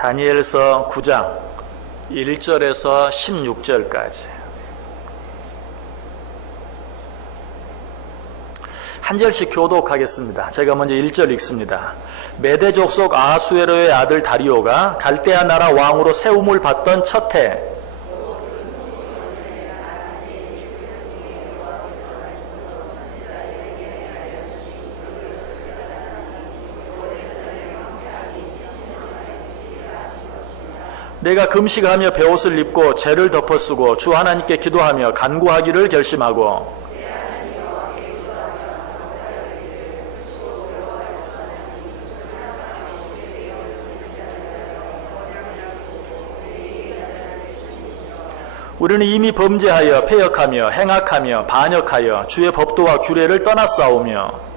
다니엘서 9장 1절에서 16절까지. 한 절씩 교독하겠습니다. 제가 먼저 1절 읽습니다. 메대 족속 아하수에로의 아들 다리오가 갈대아 나라 왕으로 세움을 받던 첫 해, 내가 금식하며 베옷을 입고 죄를 덮어쓰고 주 하나님께 기도하며 간구하기를 결심하고 우리는 이미 범죄하여 패역하며 행악하며 반역하여 주의 법도와 규례를 떠났사오며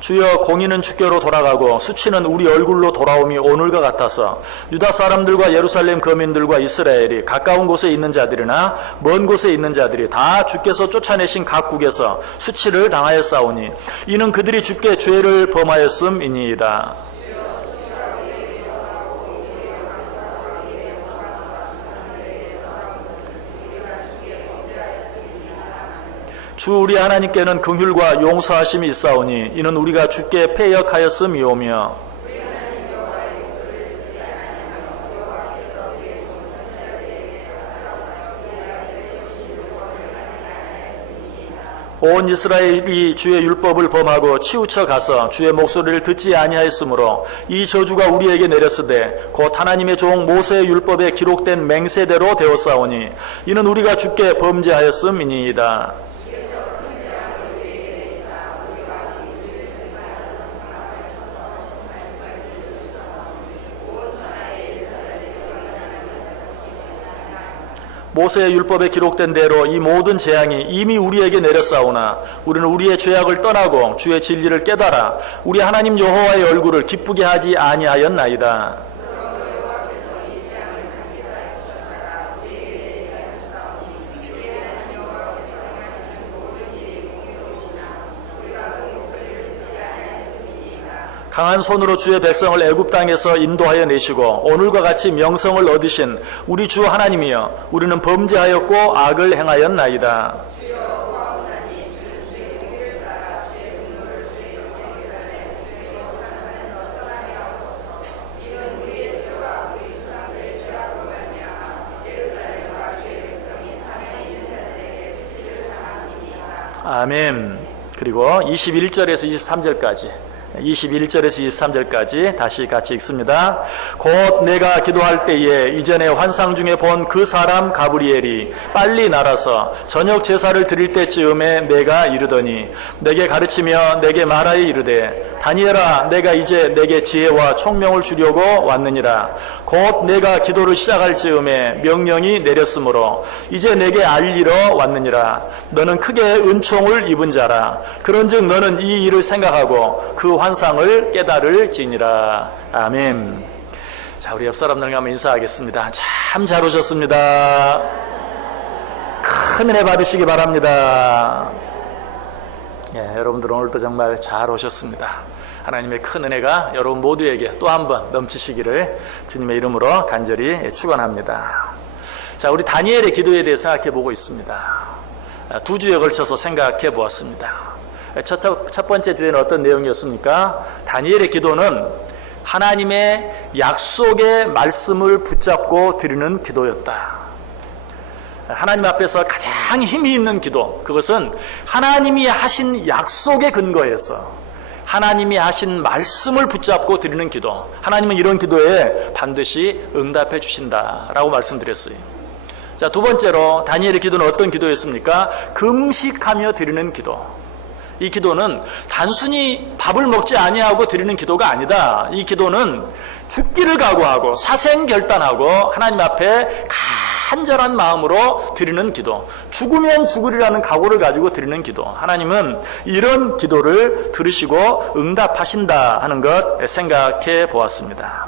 주여 공의는 주께로 돌아가고 수치는 우리 얼굴로 돌아옴이 오늘과 같아서 유다 사람들과 예루살렘 거민들과 이스라엘이 가까운 곳에 있는 자들이나 먼 곳에 있는 자들이 다 주께서 쫓아내신 각국에서 수치를 당하였사오니 이는 그들이 주께 죄를 범하였음이니이다. 주 우리 하나님께는 긍휼과 용서하심이 있사오니 이는 우리가 주께 패역하였음이오며 온 이스라엘이 주의 율법을 범하고 치우쳐 가서 주의 목소리를 듣지 아니하였으므로 이 저주가 우리에게 내렸으되 곧 하나님의 종 모세의 율법에 기록된 맹세대로 되었사오니 이는 우리가 주께 범죄하였음이니이다. 모세의 율법에 기록된 대로 이 모든 재앙이 이미 우리에게 내렸사오나 우리는 우리의 죄악을 떠나고 주의 진리를 깨달아 우리 하나님 여호와의 얼굴을 기쁘게 하지 아니하였나이다. 강한 손으로 주의 백성을 애굽 땅에서 인도하여 내시고 오늘과 같이 명성을 얻으신 우리 주 하나님이여 우리는 범죄하였고 악을 행하였나이다. 아멘. 그리고 21절에서 23절까지 21절에서 23절까지 다시 같이 읽습니다. 곧 내가 기도할 때에 이전에 환상 중에 본 그 사람 가브리엘이 빨리 날아서 저녁 제사를 드릴 때쯤에 내가 이르더니 내게 가르치며 내게 말하여 이르되 다니엘아 내가 이제 내게 지혜와 총명을 주려고 왔느니라. 곧 내가 기도를 시작할 즈음에 명령이 내렸으므로 이제 내게 알리러 왔느니라. 너는 크게 은총을 입은 자라. 그런즉 너는 이 일을 생각하고 그 환상을 깨달을지니라. 아멘. 자, 우리 옆 사람들과 한번 인사하겠습니다. 참 잘 오셨습니다. 큰 은혜 받으시기 바랍니다. 예, 여러분들 오늘도 정말 잘 오셨습니다. 하나님의 큰 은혜가 여러분 모두에게 또 한 번 넘치시기를 주님의 이름으로 간절히 축원합니다. 자, 우리 다니엘의 기도에 대해 생각해 보고 있습니다. 두 주에 걸쳐서 생각해 보았습니다. 첫 번째 주에는 어떤 내용이었습니까? 다니엘의 기도는 하나님의 약속의 말씀을 붙잡고 드리는 기도였다. 하나님 앞에서 가장 힘이 있는 기도, 그것은 하나님이 하신 약속에 근거해서 하나님이 하신 말씀을 붙잡고 드리는 기도. 하나님은 이런 기도에 반드시 응답해 주신다라고 말씀드렸어요. 자, 두 번째로 다니엘의 기도는 어떤 기도였습니까? 금식하며 드리는 기도. 이 기도는 단순히 밥을 먹지 아니하고 드리는 기도가 아니다. 이 기도는 죽기를 각오하고 사생결단하고 하나님 앞에 간절한 마음으로 드리는 기도, 죽으면 죽으리라는 각오를 가지고 드리는 기도. 하나님은 이런 기도를 들으시고 응답하신다 하는 것 생각해 보았습니다.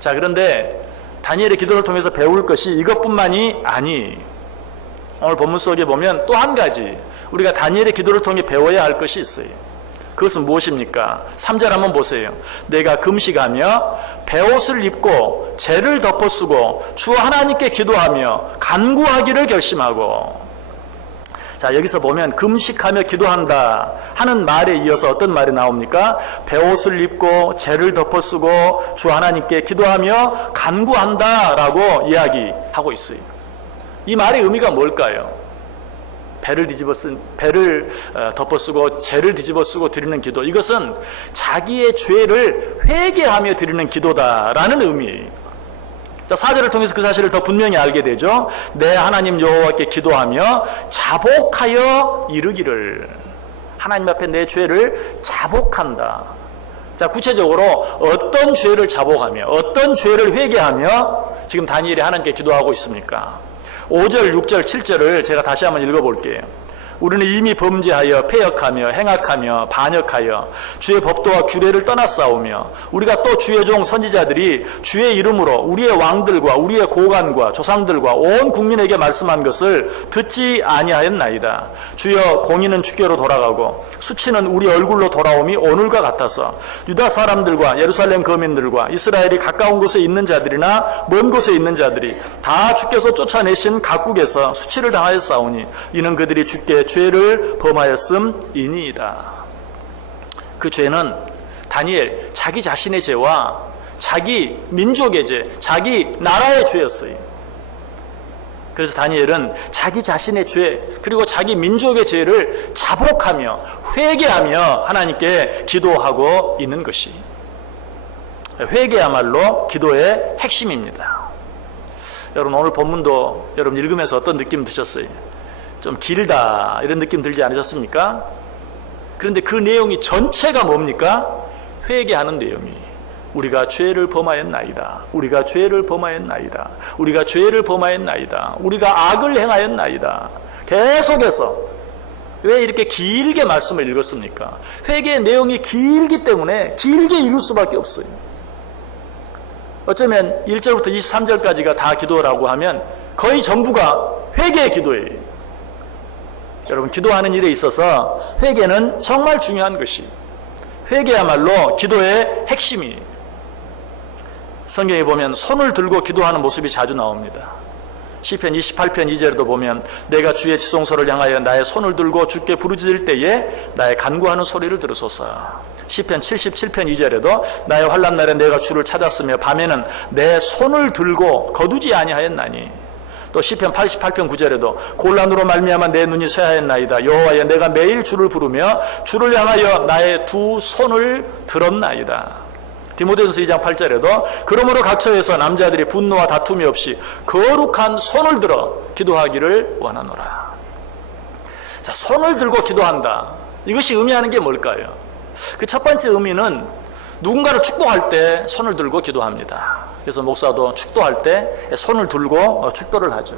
자, 그런데 다니엘의 기도를 통해서 배울 것이 이것뿐만이 아니, 오늘 본문 속에 보면 또 한 가지 우리가 다니엘의 기도를 통해 배워야 할 것이 있어요. 그것은 무엇입니까? 3절 한번 보세요. 내가 금식하며 베옷을 입고 재를 덮어쓰고 주 하나님께 기도하며 간구하기를 결심하고. 자, 여기서 보면 금식하며 기도한다 하는 말에 이어서 어떤 말이 나옵니까? 베옷을 입고 재를 덮어쓰고 주 하나님께 기도하며 간구한다라고 이야기하고 있어요. 이 말의 의미가 뭘까요? 배를 덮어쓰고 재를 뒤집어쓰고 드리는 기도, 이것은 자기의 죄를 회개하며 드리는 기도다라는 의미예요. 자, 4절을 통해서 그 사실을 더 분명히 알게 되죠. 내 하나님 여호와께 기도하며 자복하여 이르기를. 하나님 앞에 내 죄를 자복한다. 자, 구체적으로 어떤 죄를 자복하며 어떤 죄를 회개하며 지금 다니엘이 하나님께 기도하고 있습니까? 5절, 6절, 7절을 제가 다시 한번 읽어볼게요. 우리는 이미 범죄하여 패역하며 행악하며 반역하여 주의 법도와 규례를 떠나싸우며 우리가 또 주의 종 선지자들이 주의 이름으로 우리의 왕들과 우리의 고관과 조상들과 온 국민에게 말씀한 것을 듣지 아니하였나이다. 주여, 공의는 주께로 돌아가고 수치는 우리 얼굴로 돌아옴이 오늘과 같아서 유다 사람들과 예루살렘 거민들과 이스라엘이 가까운 곳에 있는 자들이나 먼 곳에 있는 자들이 다 주께서 쫓아내신 각국에서 수치를 당하였사오니 이는 그들이 주께 죄를 범하였음이니이다. 그 죄는 다니엘 자기 자신의 죄와 자기 민족의 죄, 자기 나라의 죄였어요. 그래서 다니엘은 자기 자신의 죄 그리고 자기 민족의 죄를 자복하며 회개하며 하나님께 기도하고 있는 것이 회개야말로 기도의 핵심입니다. 여러분, 오늘 본문도 여러분 읽으면서 어떤 느낌 드셨어요? 좀 길다 이런 느낌 들지 않으셨습니까? 그런데 그 내용이 전체가 뭡니까? 회개하는 내용이 우리가 죄를 범하였나이다. 우리가 죄를 범하였나이다. 우리가 죄를 범하였나이다. 우리가 악을 행하였나이다. 계속해서 왜 이렇게 길게 말씀을 읽었습니까? 회개의 내용이 길기 때문에 길게 읽을 수밖에 없어요. 어쩌면 1절부터 23절까지가 다 기도라고 하면 거의 전부가 회개의 기도예요. 여러분, 기도하는 일에 있어서 회개는 정말 중요한 것이, 회개야말로 기도의 핵심이. 성경에 보면 손을 들고 기도하는 모습이 자주 나옵니다. 시편 28편 2절에도 보면 내가 주의 지성소를 향하여 나의 손을 들고 주께 부르짖을 때에 나의 간구하는 소리를 들으소서. 시편 77편 2절에도 나의 환난 날에 내가 주를 찾았으며 밤에는 내 손을 들고 거두지 아니하였나니. 또 시편 88편 9절에도 곤란으로 말미암아 내 눈이 쇠하였나이다. 여호와여, 내가 매일 주를 부르며 주를 향하여 나의 두 손을 들었나이다. 디모데전서 2장 8절에도 그러므로 각처에서 남자들이 분노와 다툼이 없이 거룩한 손을 들어 기도하기를 원하노라. 자, 손을 들고 기도한다. 이것이 의미하는 게 뭘까요? 그 첫 번째 의미는 누군가를 축복할 때 손을 들고 기도합니다. 그래서 목사도 축도할 때 손을 들고 축도를 하죠.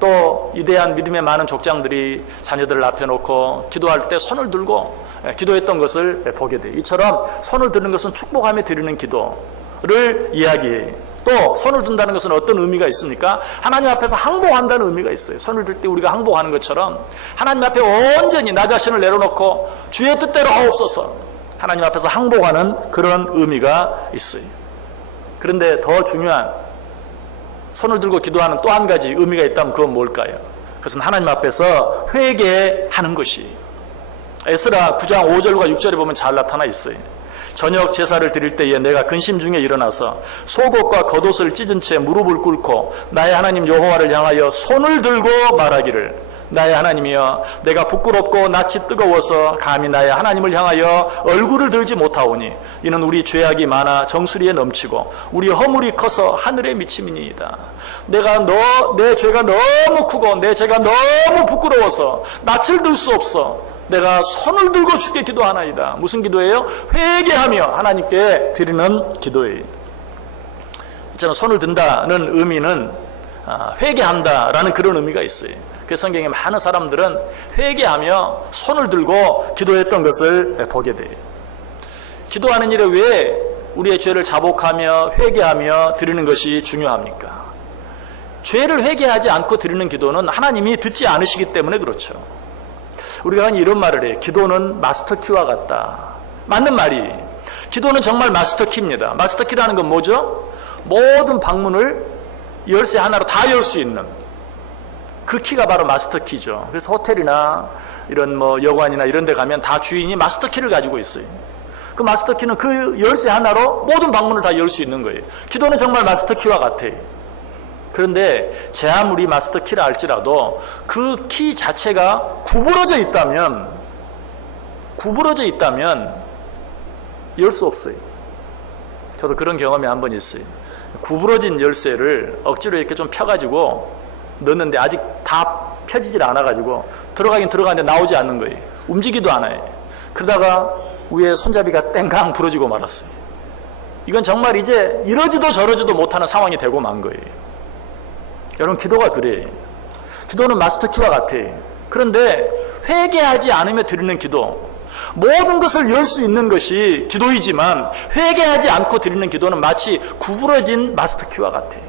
또 위대한 믿음의 많은 족장들이 자녀들을 앞에 놓고 기도할 때 손을 들고 기도했던 것을 보게 돼요. 이처럼 손을 드는 것은 축복하며 드리는 기도를 이야기해요. 또 손을 든다는 것은 어떤 의미가 있습니까? 하나님 앞에서 항복한다는 의미가 있어요. 손을 들 때 우리가 항복하는 것처럼 하나님 앞에 온전히 나 자신을 내려놓고 주의 뜻대로 하옵소서, 하나님 앞에서 항복하는 그런 의미가 있어요. 그런데 더 중요한, 손을 들고 기도하는 또 한 가지 의미가 있다면 그건 뭘까요? 그것은 하나님 앞에서 회개하는 것이, 에스라 9장 5절과 6절에 보면 잘 나타나 있어요. 저녁 제사를 드릴 때에 내가 근심 중에 일어나서 속옷과 겉옷을 찢은 채 무릎을 꿇고 나의 하나님 여호와를 향하여 손을 들고 말하기를, 나의 하나님이여, 내가 부끄럽고 낯이 뜨거워서 감히 나의 하나님을 향하여 얼굴을 들지 못하오니 이는 우리 죄악이 많아 정수리에 넘치고 우리 허물이 커서 하늘에 미침이니이다. 내 죄가 너무 크고 내 죄가 너무 부끄러워서 낯을 들 수 없어 내가 손을 들고 주께 기도하나이다. 무슨 기도예요? 회개하며 하나님께 드리는 기도예요. 저는 손을 든다는 의미는 회개한다라는 그런 의미가 있어요. 그 성경에 많은 사람들은 회개하며 손을 들고 기도했던 것을 보게 돼요. 기도하는 일에 왜 우리의 죄를 자복하며 회개하며 드리는 것이 중요합니까? 죄를 회개하지 않고 드리는 기도는 하나님이 듣지 않으시기 때문에 그렇죠. 우리가 이런 말을 해요. 기도는 마스터키와 같다. 맞는 말이. 기도는 정말 마스터키입니다. 마스터키라는 건 뭐죠? 모든 방문을 열쇠 하나로 다 열 수 있는 그 키가 바로 마스터키죠. 그래서 호텔이나 이런 여관이나 이런 데 가면 다 주인이 마스터키를 가지고 있어요. 그 마스터키는 그 열쇠 하나로 모든 방문을 다 열 수 있는 거예요. 기도는 정말 마스터키와 같아요. 그런데 제 아무리 마스터키라 할지라도 그 키 자체가 구부러져 있다면 열 수 없어요. 저도 그런 경험이 한 번 있어요. 구부러진 열쇠를 억지로 이렇게 좀 펴가지고 넣는데 아직 다 펴지질 않아가지고 들어가긴 들어가는데 나오지 않는 거예요. 움직이도 않아요. 그러다가 위에 손잡이가 땡강 부러지고 말았어요. 이건 정말 이제 이러지도 저러지도 못하는 상황이 되고 만 거예요. 여러분, 기도가 그래요. 기도는 마스터키와 같아요. 그런데 회개하지 않으며 드리는 기도, 모든 것을 열 수 있는 것이 기도이지만 회개하지 않고 드리는 기도는 마치 구부러진 마스터키와 같아요.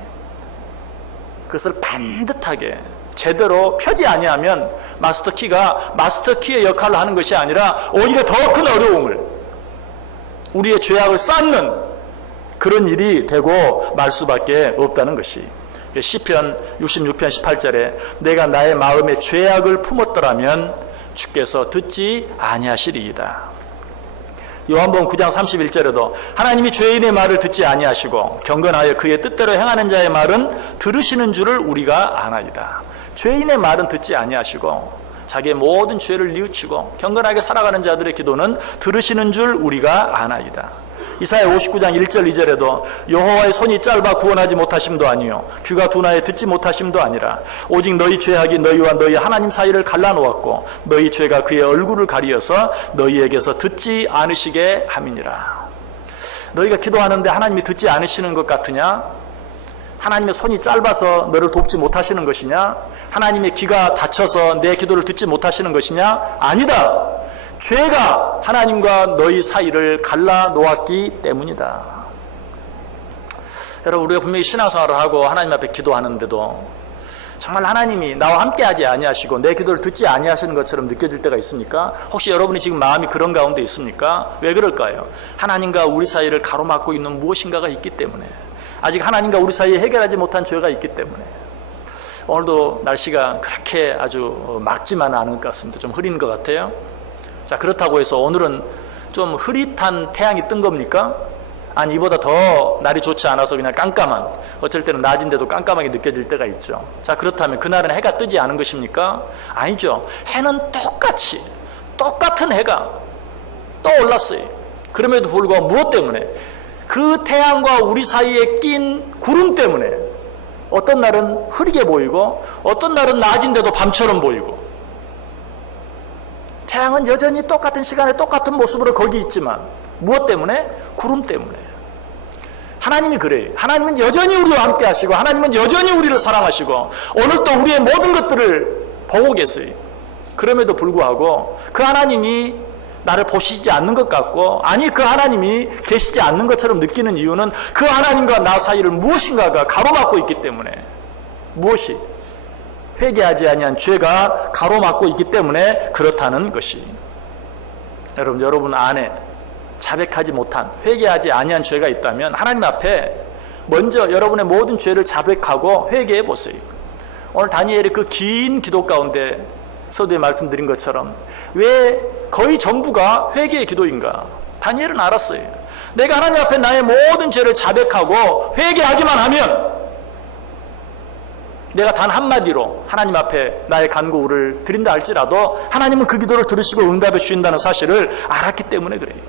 그것을 반듯하게 제대로 펴지 아니하면 마스터키가 마스터키의 역할을 하는 것이 아니라 오히려 더 큰 어려움을, 우리의 죄악을 쌓는 그런 일이 되고 말 수밖에 없다는 것이. 시편 66편 18절에 내가 나의 마음에 죄악을 품었더라면 주께서 듣지 아니하시리이다. 요한복음 9장 31절에도 하나님이 죄인의 말을 듣지 아니하시고 경건하여 그의 뜻대로 행하는 자의 말은 들으시는 줄을 우리가 아나이다. 죄인의 말은 듣지 아니하시고 자기의 모든 죄를 뉘우치고 경건하게 살아가는 자들의 기도는 들으시는 줄 우리가 아나이다. 이사야 59장 1절 2절에도 여호와의 손이 짧아 구원하지 못하심도 아니요 귀가 둔하여 듣지 못하심도 아니라 오직 너희 죄악이 너희와 너희 하나님 사이를 갈라놓았고 너희 죄가 그의 얼굴을 가리어서 너희에게서 듣지 않으시게 함이니라. 너희가 기도하는데 하나님이 듣지 않으시는 것 같으냐? 하나님의 손이 짧아서 너를 돕지 못하시는 것이냐? 하나님의 귀가 닫혀서 내 기도를 듣지 못하시는 것이냐? 아니다. 죄가 하나님과 너희 사이를 갈라 놓았기 때문이다. 여러분, 우리가 분명히 신앙생활을 하고 하나님 앞에 기도하는데도 정말 하나님이 나와 함께하지 아니하시고 내 기도를 듣지 아니하시는 것처럼 느껴질 때가 있습니까? 혹시 여러분이 지금 마음이 그런 가운데 있습니까? 왜 그럴까요? 하나님과 우리 사이를 가로막고 있는 무엇인가가 있기 때문에, 아직 하나님과 우리 사이에 해결하지 못한 죄가 있기 때문에. 오늘도 날씨가 그렇게 아주 맑지만은 않은 것 같습니다. 좀 흐린 것 같아요. 자, 그렇다고 해서 오늘은 좀 흐릿한 태양이 뜬 겁니까? 아니, 이보다 더 날이 좋지 않아서 그냥 깜깜한, 어쩔 때는 낮인데도 깜깜하게 느껴질 때가 있죠. 자, 그렇다면 그날은 해가 뜨지 않은 것입니까? 아니죠. 해는 똑같은 해가 떠올랐어요. 그럼에도 불구하고 무엇 때문에? 그 태양과 우리 사이에 낀 구름 때문에 어떤 날은 흐리게 보이고 어떤 날은 낮인데도 밤처럼 보이고, 태양은 여전히 똑같은 시간에 똑같은 모습으로 거기 있지만 무엇 때문에? 구름 때문에. 하나님이 그래요. 하나님은 여전히 우리와 함께 하시고 하나님은 여전히 우리를 사랑하시고 오늘도 우리의 모든 것들을 보고 계세요. 그럼에도 불구하고 그 하나님이 나를 보시지 않는 것 같고, 아니 그 하나님이 계시지 않는 것처럼 느끼는 이유는 그 하나님과 나 사이를 무엇인가가 가로막고 있기 때문에. 무엇이? 회개하지 아니한 죄가 가로막고 있기 때문에 그렇다는 것이. 여러분 안에 자백하지 못한, 회개하지 아니한 죄가 있다면 하나님 앞에 먼저 여러분의 모든 죄를 자백하고 회개해 보세요. 오늘 다니엘의 그 긴 기도 가운데 서두에 말씀드린 것처럼 왜 거의 전부가 회개의 기도인가? 다니엘은 알았어요. 내가 하나님 앞에 나의 모든 죄를 자백하고 회개하기만 하면 내가 단 한마디로 하나님 앞에 나의 간구를 드린다 할지라도 하나님은 그 기도를 들으시고 응답해 주신다는 사실을 알았기 때문에 그래요.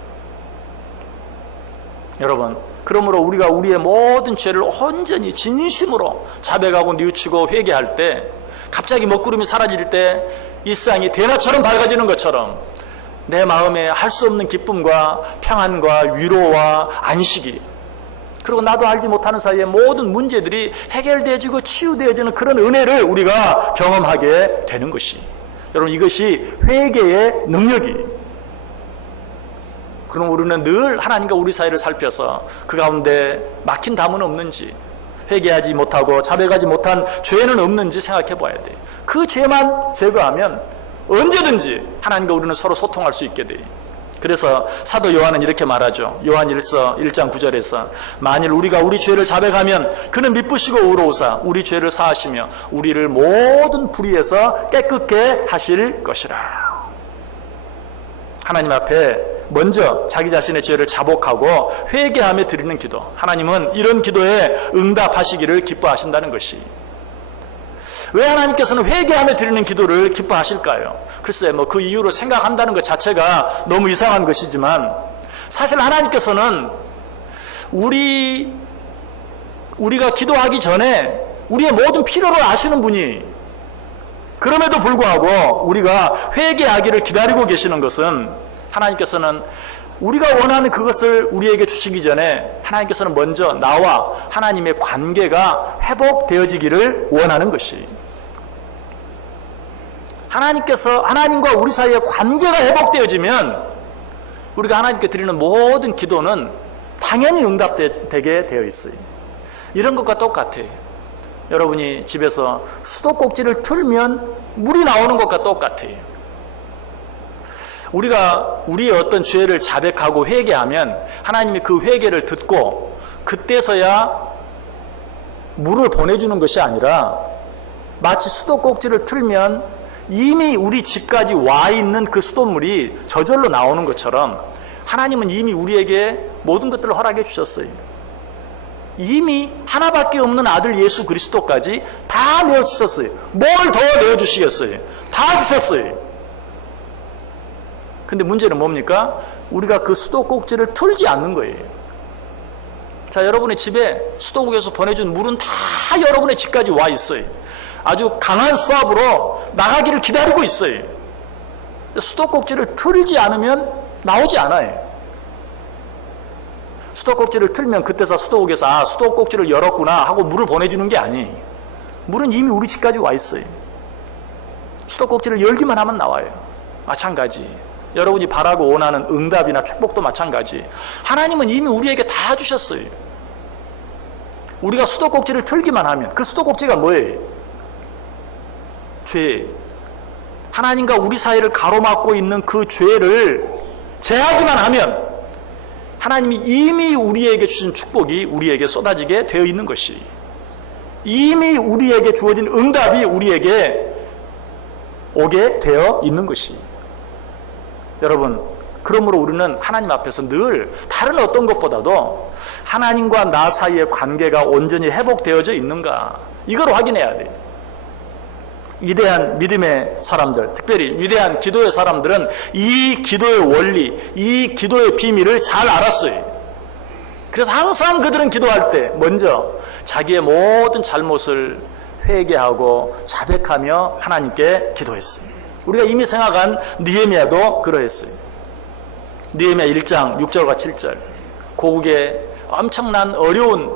여러분, 그러므로 우리가 우리의 모든 죄를 온전히 진심으로 자백하고 뉘우치고 회개할 때, 갑자기 먹구름이 사라질 때 일상이 대낮처럼 밝아지는 것처럼 내 마음에 할 수 없는 기쁨과 평안과 위로와 안식이, 그리고 나도 알지 못하는 사이에 모든 문제들이 해결되어지고 치유되어지는 그런 은혜를 우리가 경험하게 되는 것이, 여러분, 이것이 회개의 능력이에요. 그럼 우리는 늘 하나님과 우리 사이를 살펴서 그 가운데 막힌 담은 없는지, 회개하지 못하고 자백하지 못한 죄는 없는지 생각해 봐야 돼. 그 죄만 제거하면 언제든지 하나님과 우리는 서로 소통할 수 있게 돼. 그래서 사도 요한은 이렇게 말하죠. 요한 1서 1장 9절에서 만일 우리가 우리 죄를 자백하면 그는 미쁘시고 의로우사 우리 죄를 사하시며 우리를 모든 불의에서 깨끗게 하실 것이라. 하나님 앞에 먼저 자기 자신의 죄를 자복하고 회개하며 드리는 기도, 하나님은 이런 기도에 응답하시기를 기뻐하신다는 것이. 왜 하나님께서는 회개하며 드리는 기도를 기뻐하실까요? 글쎄 그 이유로 생각한다는 것 자체가 너무 이상한 것이지만, 사실 하나님께서는 우리가 기도하기 전에 우리의 모든 필요를 아시는 분이, 그럼에도 불구하고 우리가 회개하기를 기다리고 계시는 것은, 하나님께서는 우리가 원하는 그것을 우리에게 주시기 전에 하나님께서는 먼저 나와 하나님의 관계가 회복되어지기를 원하는 것이, 하나님과 우리 사이의 관계가 회복되어지면 우리가 하나님께 드리는 모든 기도는 당연히 응답되게 되어 있어요. 이런 것과 똑같아요. 여러분이 집에서 수도꼭지를 틀면 물이 나오는 것과 똑같아요. 우리가 우리의 어떤 죄를 자백하고 회개하면 하나님이 그 회개를 듣고 그때서야 물을 보내주는 것이 아니라, 마치 수도꼭지를 틀면 이미 우리 집까지 와 있는 그 수돗물이 저절로 나오는 것처럼 하나님은 이미 우리에게 모든 것들을 허락해 주셨어요. 이미 하나밖에 없는 아들 예수 그리스도까지 다 내어주셨어요. 뭘 더 내어주시겠어요? 다 주셨어요. 근데 문제는 뭡니까? 우리가 그 수도꼭지를 틀지 않는 거예요. 자, 여러분의 집에 수도국에서 보내준 물은 다 여러분의 집까지 와 있어요. 아주 강한 수압으로 나가기를 기다리고 있어요. 수도꼭지를 틀지 않으면 나오지 않아요. 수도꼭지를 틀면 그때서 수도국에서 수도꼭지를 열었구나 하고 물을 보내주는 게 아니에요. 물은 이미 우리 집까지 와 있어요. 수도꼭지를 열기만 하면 나와요. 마찬가지. 여러분이 바라고 원하는 응답이나 축복도 마찬가지. 하나님은 이미 우리에게 다 주셨어요. 우리가 수도꼭지를 틀기만 하면, 그 수도꼭지가 뭐예요? 죄. 하나님과 우리 사이를 가로막고 있는 그 죄를 제하기만 하면 하나님이 이미 우리에게 주신 축복이 우리에게 쏟아지게 되어 있는 것이, 이미 우리에게 주어진 응답이 우리에게 오게 되어 있는 것이. 여러분, 그러므로 우리는 하나님 앞에서 늘 다른 어떤 것보다도 하나님과 나 사이의 관계가 온전히 회복되어져 있는가, 이걸 확인해야 돼요. 위대한 믿음의 사람들, 특별히 위대한 기도의 사람들은 이 기도의 원리, 이 기도의 비밀을 잘 알았어요. 그래서 항상 그들은 기도할 때 먼저 자기의 모든 잘못을 회개하고 자백하며 하나님께 기도했어요. 우리가 이미 생각한 느헤미야도 그러했어요. 느헤미야 1장 6절과 7절, 고국의 엄청난 어려운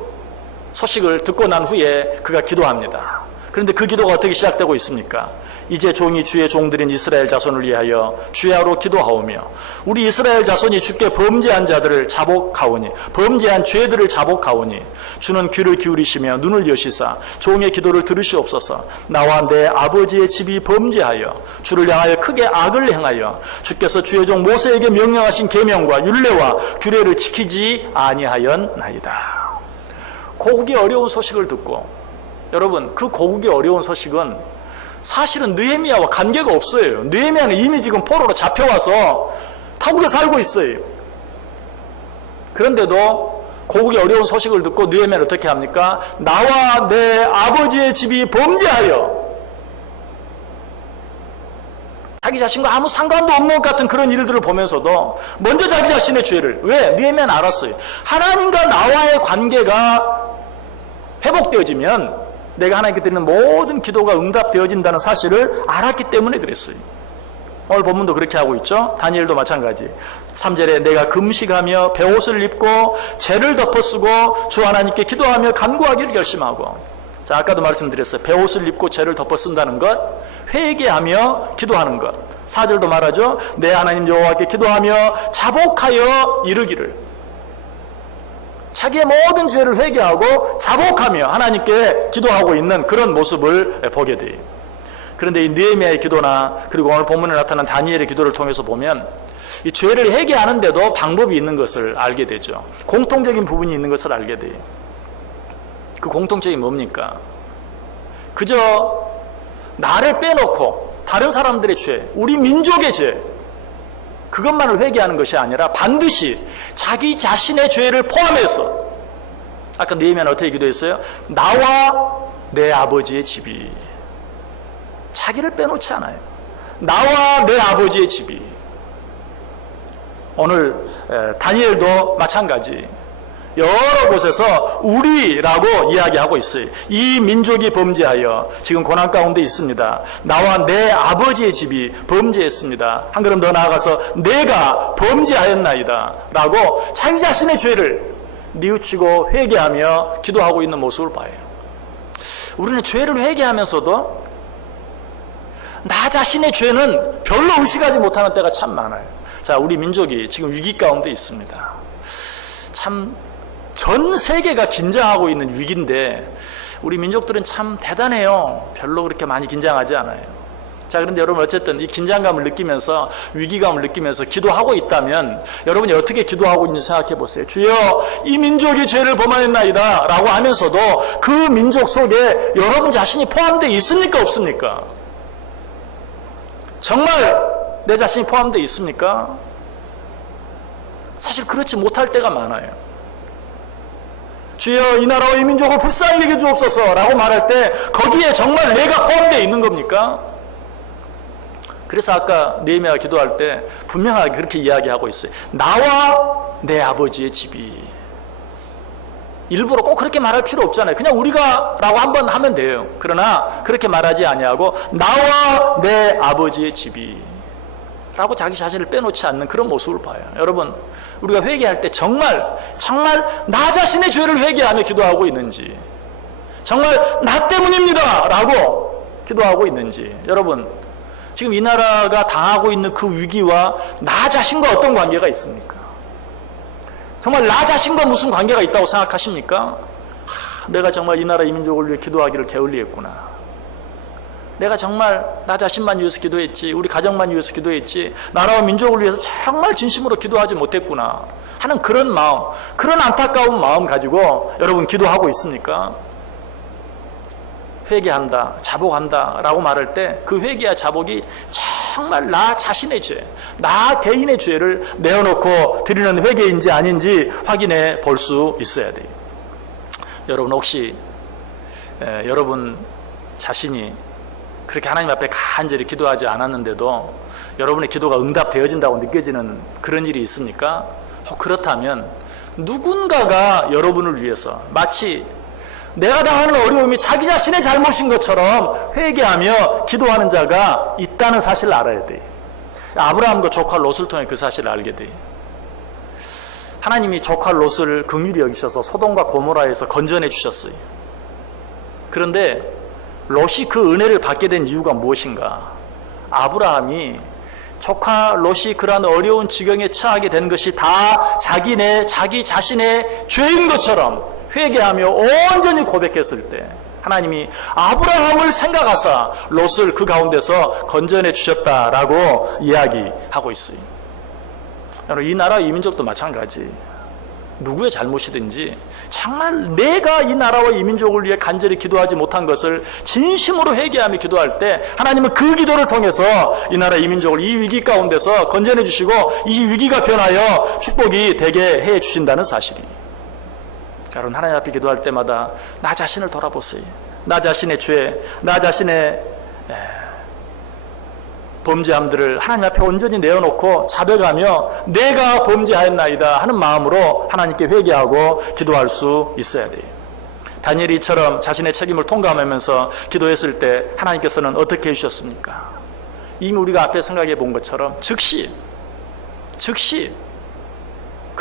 소식을 듣고 난 후에 그가 기도합니다. 그런데 그 기도가 어떻게 시작되고 있습니까? 이제 종이 주의 종들인 이스라엘 자손을 위하여 주야로 기도하오며 우리 이스라엘 자손이 주께 범죄한 자들을 자복하오니, 범죄한 죄들을 자복하오니 주는 귀를 기울이시며 눈을 여시사 종의 기도를 들으시옵소서. 나와 내 아버지의 집이 범죄하여 주를 향하여 크게 악을 행하여 주께서 주의 종 모세에게 명령하신 계명과 율례와 규례를 지키지 아니하였나이다. 고국의 어려운 소식을 듣고, 여러분, 그 고국의 어려운 소식은 사실은 느헤미야와 관계가 없어요. 느헤미야는 이미 지금 포로로 잡혀와서 타국에 살고 있어요. 그런데도 고국의 어려운 소식을 듣고 느헤미야는 어떻게 합니까? 나와 내 아버지의 집이 범죄하여, 자기 자신과 아무 상관도 없는 것 같은 그런 일들을 보면서도 먼저 자기 자신의 죄를, 왜? 느헤미야는 알았어요. 하나님과 나와의 관계가 회복되어지면 내가 하나님께 드리는 모든 기도가 응답되어진다는 사실을 알았기 때문에 그랬어요. 오늘 본문도 그렇게 하고 있죠. 다니엘도 마찬가지. 3절에 내가 금식하며 베옷을 입고 죄를 덮어쓰고 주 하나님께 기도하며 간구하기를 결심하고. 자, 아까도 말씀드렸어요. 베옷을 입고 죄를 덮어쓴다는 것, 회개하며 기도하는 것. 4절도 말하죠. 내 하나님 여호와께 기도하며 자복하여 이르기를. 자기의 모든 죄를 회개하고 자복하며 하나님께 기도하고 있는 그런 모습을 보게 돼요. 그런데 이 느헤미야의 기도나 그리고 오늘 본문에 나타난 다니엘의 기도를 통해서 보면 이 죄를 회개하는데도 방법이 있는 것을 알게 되죠. 공통적인 부분이 있는 것을 알게 돼요. 그 공통점이 뭡니까? 그저 나를 빼놓고 다른 사람들의 죄, 우리 민족의 죄, 그것만을 회개하는 것이 아니라 반드시 자기 자신의 죄를 포함해서, 아까 느헤미야는 어떻게 기도했어요? 나와 내 아버지의 집이, 자기를 빼놓지 않아요. 나와 내 아버지의 집이. 오늘 다니엘도 마찬가지 여러 곳에서 우리라고 이야기하고 있어요. 이 민족이 범죄하여 지금 고난 가운데 있습니다. 나와 내 아버지의 집이 범죄했습니다. 한 걸음 더 나아가서 내가 범죄하였나이다 라고 자기 자신의 죄를 뉘우치고 회개하며 기도하고 있는 모습을 봐요. 우리는 죄를 회개하면서도 나 자신의 죄는 별로 의식하지 못하는 때가 참 많아요. 자, 우리 민족이 지금 위기 가운데 있습니다. 참 전 세계가 긴장하고 있는 위기인데 우리 민족들은 참 대단해요. 별로 그렇게 많이 긴장하지 않아요. 자, 그런데 여러분 어쨌든 이 긴장감을 느끼면서 위기감을 느끼면서 기도하고 있다면 여러분이 어떻게 기도하고 있는지 생각해 보세요. 주여, 이 민족이 죄를 범하였나이다 라고 하면서도 그 민족 속에 여러분 자신이 포함되어 있습니까? 없습니까? 정말 내 자신이 포함되어 있습니까? 사실 그렇지 못할 때가 많아요. 주여, 이 나라와 이 민족을 불쌍히 여겨 주옵소서 라고 말할 때 거기에 정말 내가 포함되어 있는 겁니까? 그래서 아까 느헤미야가 기도할 때 분명하게 그렇게 이야기하고 있어요. 나와 내 아버지의 집이. 일부러 꼭 그렇게 말할 필요 없잖아요. 그냥 우리가 라고 한번 하면 돼요. 그러나 그렇게 말하지 아니하고 나와 내 아버지의 집이 라고 자기 자신을 빼놓지 않는 그런 모습을 봐요. 여러분, 우리가 회개할 때 정말 나 자신의 죄를 회개하며 기도하고 있는지, 정말 나 때문입니다 라고 기도하고 있는지, 여러분 지금 이 나라가 당하고 있는 그 위기와 나 자신과 어떤 관계가 있습니까? 정말 나 자신과 무슨 관계가 있다고 생각하십니까? 내가 정말 이 나라 이 민족을 위해 기도하기를 게을리했구나. 내가 정말 나 자신만 위해서 기도했지, 우리 가정만 위해서 기도했지, 나라와 민족을 위해서 정말 진심으로 기도하지 못했구나 하는 그런 마음, 그런 안타까운 마음 가지고 여러분 기도하고 있습니까? 회개한다, 자복한다 라고 말할 때 그 회개와 자복이 정말 나 자신의 죄, 나 개인의 죄를 내어놓고 드리는 회개인지 아닌지 확인해 볼 수 있어야 돼요. 여러분 혹시 여러분 자신이 그렇게 하나님 앞에 간절히 기도하지 않았는데도 여러분의 기도가 응답되어진다고 느껴지는 그런 일이 있습니까? 그렇다면 누군가가 여러분을 위해서 마치 내가 당하는 어려움이 자기 자신의 잘못인 것처럼 회개하며 기도하는 자가 있다는 사실을 알아야 돼요. 아브라함도 조카 롯을 통해 그 사실을 알게 돼요. 하나님이 조카 롯을 긍휼히 여기셔서 소돔과 고모라에서 건져내 주셨어요. 그런데 롯이 그 은혜를 받게 된 이유가 무엇인가? 아브라함이 조카 롯이 그러한 어려운 지경에 처하게 된 것이 다 자기 자신의 죄인 것처럼 회개하며 온전히 고백했을 때 하나님이 아브라함을 생각하사 롯을 그 가운데서 건져내 주셨다라고 이야기하고 있어요. 이 나라 이 민족도 마찬가지. 누구의 잘못이든지 정말 내가 이 나라와 이 민족을 위해 간절히 기도하지 못한 것을 진심으로 회개하며 기도할 때 하나님은 그 기도를 통해서 이 나라 이 민족을 이 위기 가운데서 건져내 주시고 이 위기가 변하여 축복이 되게 해 주신다는 사실이. 여러분 하나님 앞에 기도할 때마다 나 자신을 돌아보세요. 나 자신의 죄, 나 자신의 범죄함들을 하나님 앞에 온전히 내어놓고 자백하며 내가 범죄하였나이다 하는 마음으로 하나님께 회개하고 기도할 수 있어야 돼요. 다니엘이 이처럼 자신의 책임을 통감하면서 기도했을 때 하나님께서는 어떻게 해주셨습니까? 이미 우리가 앞에 생각해 본 것처럼 즉시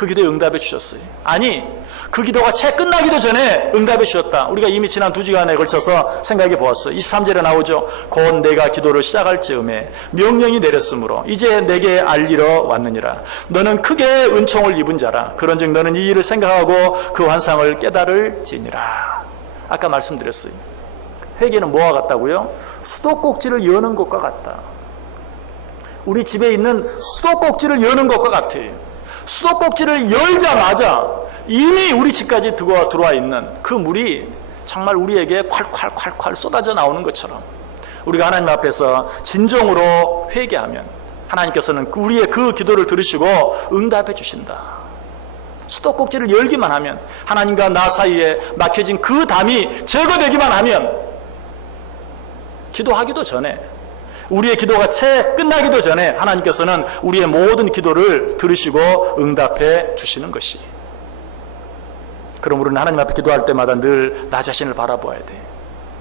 그 기도에 응답해 주셨어요. 아니, 그 기도가 채 끝나기도 전에 응답해 주셨다. 우리가 이미 지난 2시간에 걸쳐서 생각해 보았어요. 23절에 나오죠. 곧 내가 기도를 시작할 즈음에 명령이 내렸으므로 이제 내게 알리러 왔느니라. 너는 크게 은총을 입은 자라. 그런즉 너는 이 일을 생각하고 그 환상을 깨달을지니라. 아까 말씀드렸어요. 회개는 뭐와 같다고요? 수도꼭지를 여는 것과 같다. 우리 집에 있는 수도꼭지를 여는 것과 같아요. 수도꼭지를 열자마자 이미 우리 집까지 들어와 있는 그 물이 정말 우리에게 콸콸콸콸 쏟아져 나오는 것처럼 우리가 하나님 앞에서 진정으로 회개하면 하나님께서는 우리의 그 기도를 들으시고 응답해 주신다. 수도꼭지를 열기만 하면, 하나님과 나 사이에 막혀진 그 담이 제거되기만 하면, 기도하기도 전에, 우리의 기도가 채 끝나기도 전에 하나님께서는 우리의 모든 기도를 들으시고 응답해 주시는 것이. 그럼 우리는 하나님 앞에 기도할 때마다 늘 나 자신을 바라보아야 돼.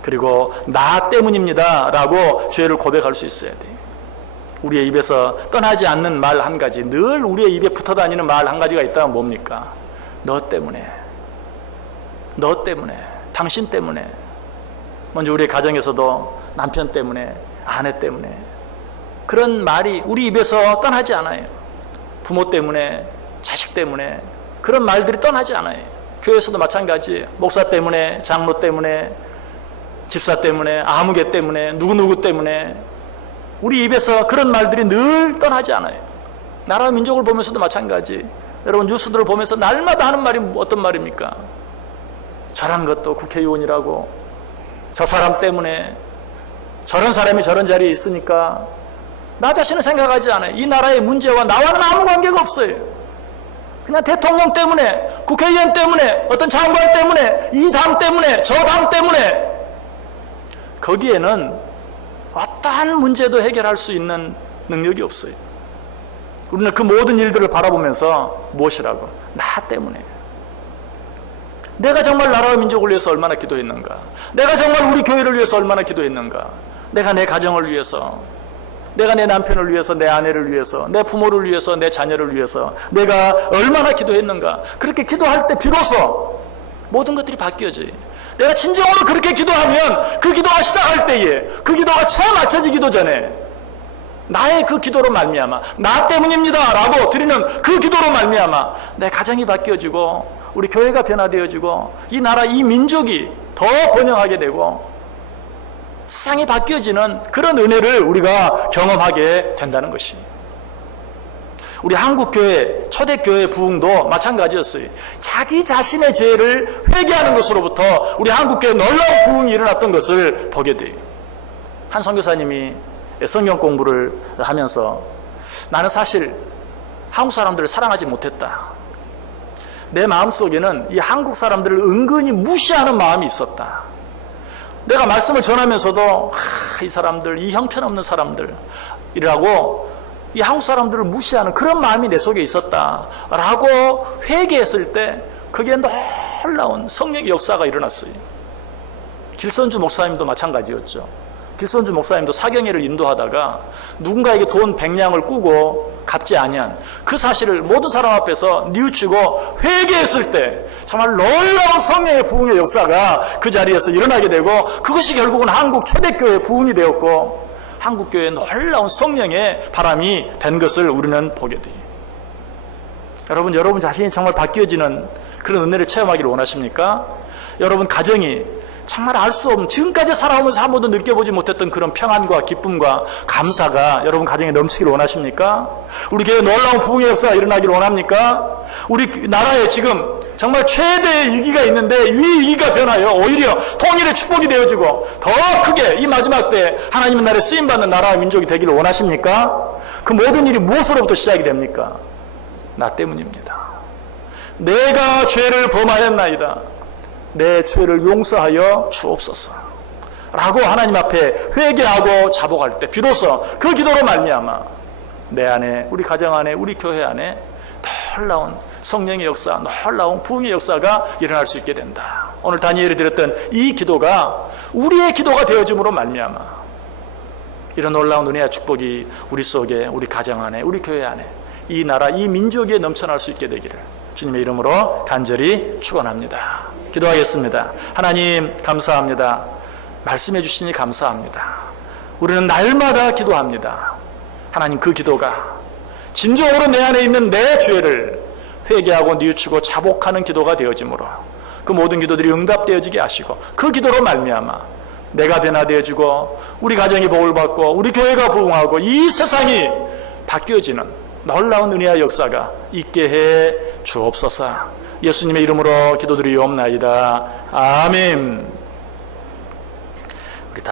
그리고 나 때문입니다 라고 죄를 고백할 수 있어야 돼. 우리의 입에서 떠나지 않는 말 한 가지, 늘 우리의 입에 붙어 다니는 말 한 가지가 있다면 뭡니까? 너 때문에, 너 때문에, 당신 때문에. 먼저 우리의 가정에서도 남편 때문에, 아내 때문에 그런 말이 우리 입에서 떠나지 않아요. 부모 때문에, 자식 때문에 그런 말들이 떠나지 않아요. 교회에서도 마찬가지예요. 목사 때문에, 장로 때문에, 집사 때문에, 아무개 때문에, 누구누구 때문에 우리 입에서 그런 말들이 늘 떠나지 않아요. 나라 민족을 보면서도 마찬가지. 여러분 뉴스들을 보면서 날마다 하는 말이 어떤 말입니까? 저런 것도 국회의원이라고, 저 사람 때문에, 저런 사람이 저런 자리에 있으니까. 나 자신은 생각하지 않아요. 이 나라의 문제와 나와는 아무 관계가 없어요. 그냥 대통령 때문에, 국회의원 때문에, 어떤 장관 때문에, 이 당 때문에, 저 당 때문에. 거기에는 어떠한 문제도 해결할 수 있는 능력이 없어요. 우리는 그 모든 일들을 바라보면서 무엇이라고? 나 때문에. 내가 정말 나라와 민족을 위해서 얼마나 기도했는가? 내가 정말 우리 교회를 위해서 얼마나 기도했는가? 내가 내 가정을 위해서, 내가 내 남편을 위해서, 내 아내를 위해서, 내 부모를 위해서, 내 자녀를 위해서 내가 얼마나 기도했는가? 그렇게 기도할 때 비로소 모든 것들이 바뀌어져요. 내가 진정으로 그렇게 기도하면 그 기도가 시작할 때에, 그 기도가 채 맞춰지기도 전에 나의 그 기도로 말미암아, 나 때문입니다 라고 드리는 그 기도로 말미암아 내 가정이 바뀌어지고 우리 교회가 변화되어지고 이 나라, 이 민족이 더 번영하게 되고 세상이 바뀌어지는 그런 은혜를 우리가 경험하게 된다는 것이. 우리 한국교회, 초대교회 부흥도 마찬가지였어요. 자기 자신의 죄를 회개하는 것으로부터 우리 한국교회 놀라운 부흥이 일어났던 것을 보게 돼요. 한 선교사님이 성경 공부를 하면서 나는 사실 한국 사람들을 사랑하지 못했다. 내 마음속에는 이 한국 사람들을 은근히 무시하는 마음이 있었다. 내가 말씀을 전하면서도 이 사람들, 이 형편없는 사람들이라고 이 한국 사람들을 무시하는 그런 마음이 내 속에 있었다라고 회개했을 때 그게 놀라운 성령의 역사가 일어났어요. 길선주 목사님도 마찬가지였죠. 길선주 목사님도 사경회를 인도하다가 누군가에게 돈 100냥을 꾸고 갚지 아니한 그 사실을 모든 사람 앞에서 뉘우치고 회개했을 때 정말 놀라운 성령의 부흥의 역사가 그 자리에서 일어나게 되고 그것이 결국은 한국 초대교회의 부흥이 되었고 한국교회의 놀라운 성령의 바람이 된 것을 우리는 보게 돼요. 여러분 자신이 정말 바뀌어지는 그런 은혜를 체험하기를 원하십니까? 여러분 가정이 정말 알 수 없는, 지금까지 살아오면서 한 번도 느껴보지 못했던 그런 평안과 기쁨과 감사가 여러분 가정에 넘치기를 원하십니까? 우리 교회에 놀라운 부흥의 역사가 일어나기를 원합니까? 우리 나라에 지금 정말 최대의 위기가 있는데 이 위기가 변하여 오히려 통일의 축복이 되어지고 더 크게 이 마지막 때 하나님의 나라에 쓰임받는 나라와 민족이 되기를 원하십니까? 그 모든 일이 무엇으로부터 시작이 됩니까? 나 때문입니다. 내가 죄를 범하였나이다. 내 죄를 용서하여 주옵소서 라고 하나님 앞에 회개하고 자복할 때 비로소 그 기도로 말미암아 내 안에, 우리 가정 안에, 우리 교회 안에 놀라운 성령의 역사, 놀라운 부흥의 역사가 일어날 수 있게 된다. 오늘 다니엘이 드렸던 이 기도가 우리의 기도가 되어짐으로 말미암아 이런 놀라운 은혜와 축복이 우리 속에, 우리 가정 안에, 우리 교회 안에 이 나라, 이 민족에 넘쳐날 수 있게 되기를 주님의 이름으로 간절히 축원합니다. 기도하겠습니다. 하나님 감사합니다. 말씀해 주시니 감사합니다. 우리는 날마다 기도합니다. 하나님, 그 기도가 진정으로 내 안에 있는 내 죄를 회개하고 뉘우치고 자복하는 기도가 되어지므로 그 모든 기도들이 응답되어지게 하시고 그 기도로 말미암아 내가 변화되어지고 우리 가정이 복을 받고 우리 교회가 부흥하고 이 세상이 바뀌어지는 놀라운 은혜와 역사가 있게 해 주옵소서. 예수님의 이름으로 기도드리옵나이다. 아멘.